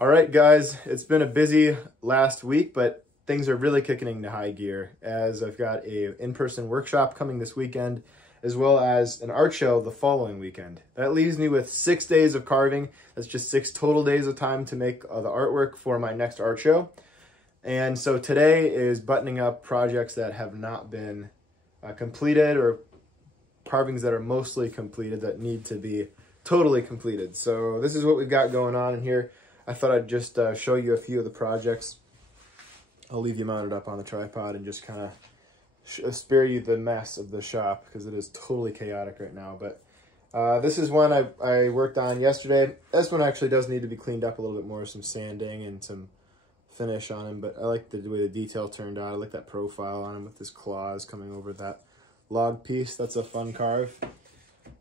All right, guys, it's been a busy last week, but things are really kicking into high gear as I've got a in-person workshop coming this weekend, as well as an art show the following weekend. That leaves me with 6 days of carving. That's just 6 total days of time to make the artwork for my next art show. And so today is buttoning up projects that have not been completed, or carvings that are mostly completed that need to be totally completed. So this is what we've got going on in here. I thought I'd just show you a few of the projects. I'll leave you mounted up on the tripod and just kind of spare you the mess of the shop because it is totally chaotic right now. But this is one I worked on yesterday. This one actually does need to be cleaned up a little bit more, some sanding and some finish on him, but I like the way the detail turned out. I like that profile on him with his claws coming over that log piece. That's a fun carve.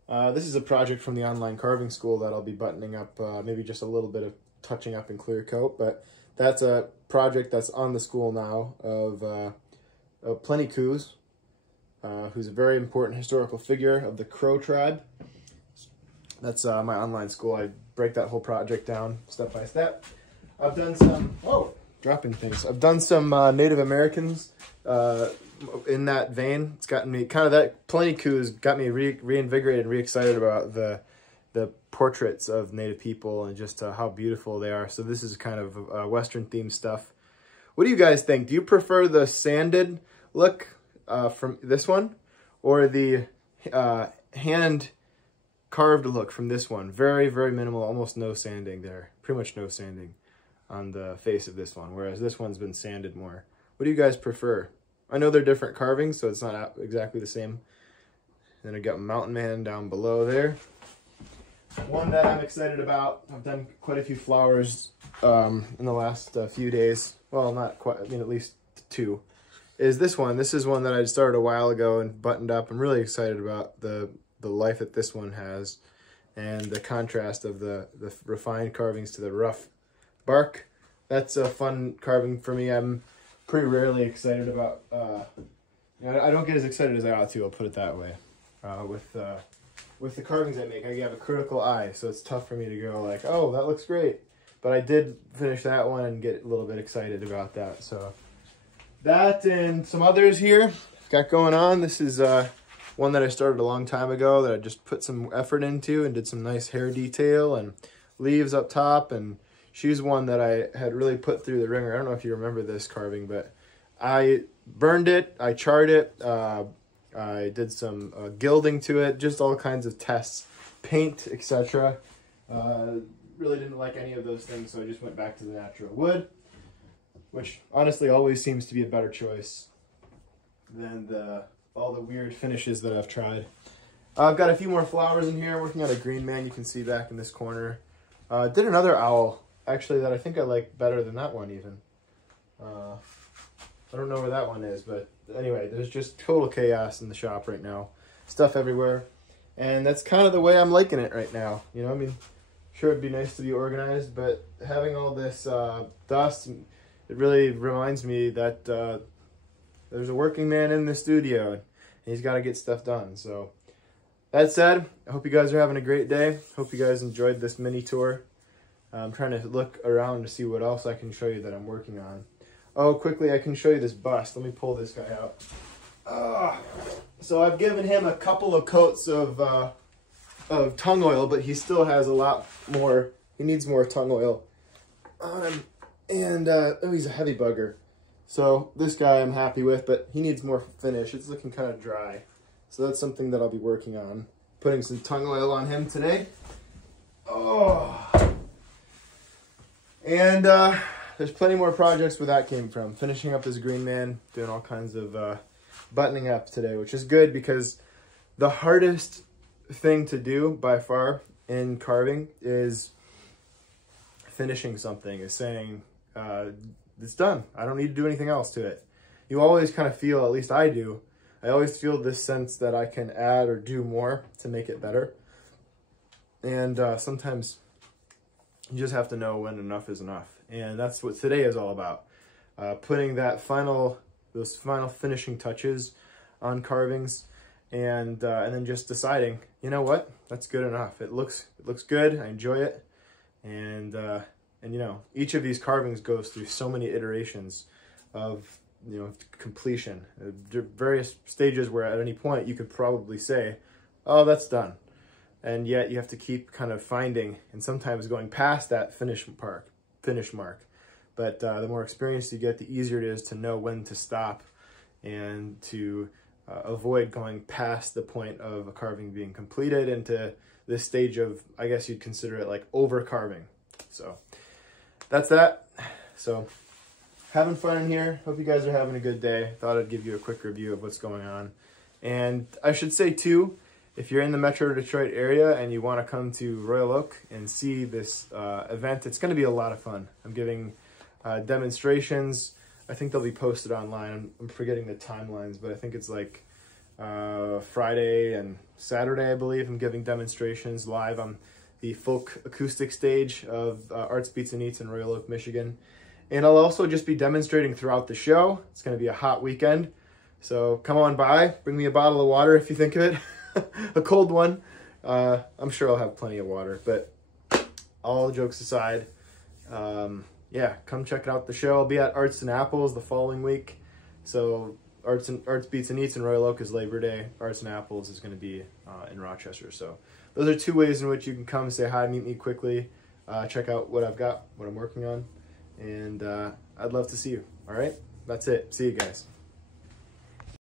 This is a project from the online carving school that I'll be buttoning up, maybe just a little bit of touching up and clear coat, but that's a project that's on the school now of Plenty Coups, who's a very important historical figure of the Crow tribe. That's my online school. I break that whole project down step by step. I've done some, dropping things. I've done some Native Americans in that vein. It's gotten me kind of, that Plenty Coups got me reinvigorated and re-excited about the portraits of Native people and just how beautiful they are. So this is kind of Western themed stuff. What do you guys think? Do you prefer the sanded look from this one, or the hand carved look from this one? Very, very minimal, almost no sanding there. Pretty much no sanding on the face of this one, whereas this one's been sanded more. What do you guys prefer? I know they're different carvings, so it's not exactly the same. Then I got Mountain Man down below there. One that I'm excited about, I've done quite a few flowers in the last few days. Well, not quite, I mean, at least 2. Is this one. This is one that I started a while ago and buttoned up. I'm really excited about the life that this one has and the contrast of the refined carvings to the rough bark. That's a fun carving for me. I'm pretty rarely excited about, I don't get as excited as I ought to, I'll put it that way. With the carvings I make, I have a critical eye, so it's tough for me to go like, oh, that looks great. But I did finish that one and get a little bit excited about that. So that and some others here got going on. This is one that I started a long time ago that I just put some effort into and did some nice hair detail and leaves up top. And she's one that I had really put through the ringer. I don't know if you remember this carving, but I burned it, I charred it, I did some gilding to it, just all kinds of tests, paint, etc. Really didn't like any of those things, so I just went back to the natural wood, which honestly always seems to be a better choice than all the weird finishes that I've tried. I've got a few more flowers in here, working on a green man you can see back in this corner. Did another owl, actually, that I think I like better than that one even. I don't know where that one is, but anyway, there's just total chaos in the shop right now. Stuff everywhere. And that's kind of the way I'm liking it right now. You know, I mean, sure, it'd be nice to be organized, but having all this dust, it really reminds me that there's a working man in the studio, and he's got to get stuff done. So that said, I hope you guys are having a great day. Hope you guys enjoyed this mini tour. I'm trying to look around to see what else I can show you that I'm working on. Oh, quickly, I can show you this bust. Let me pull this guy out. So I've given him a couple of coats of tung oil, but he still has a lot more. He needs more tung oil on him. And, oh, he's a heavy bugger. So this guy I'm happy with, but he needs more finish. It's looking kind of dry. So that's something that I'll be working on. Putting some tung oil on him today. Oh. And, there's plenty more projects where that came from. Finishing up this green man, doing all kinds of buttoning up today, which is good because the hardest thing to do by far in carving is finishing something, is saying, it's done. I don't need to do anything else to it. You always kind of feel, at least I do, I always feel this sense that I can add or do more to make it better. And sometimes you just have to know when enough is enough. And that's what today is all about. Putting those final finishing touches on carvings, and then just deciding, you know what, that's good enough. It looks good. I enjoy it, and And, you know, each of these carvings goes through so many iterations of, you know, completion. There are various stages where at any point you could probably say, oh, that's done. And yet you have to keep kind of finding and sometimes going past that finish mark. But the more experience you get, the easier it is to know when to stop and to avoid going past the point of a carving being completed into this stage of, I guess you'd consider it like over carving. So that's that. So having fun in here. Hope you guys are having a good day. Thought I'd give you a quick review of what's going on. And I should say too, if you're in the Metro Detroit area and you want to come to Royal Oak and see this event, it's going to be a lot of fun. I'm giving demonstrations. I think they'll be posted online. I'm forgetting the timelines, but I think it's like Friday and Saturday, I believe. I'm giving demonstrations live on the folk acoustic stage of Arts Beats and Eats in Royal Oak, Michigan. And I'll also just be demonstrating throughout the show. It's going to be a hot weekend. So come on by, bring me a bottle of water if you think of it. A cold one. I'm sure I'll have plenty of water, but all jokes aside, yeah, come check out the show. I'll be at Arts and Apples the following week. So Arts Beats and Eats in Royal Oak is Labor Day. Arts and Apples is going to be in Rochester. So those are two ways in which you can come, say hi, meet me quickly, check out what I've got, what I'm working on, and I'd love to see you. All right, that's it. See you guys.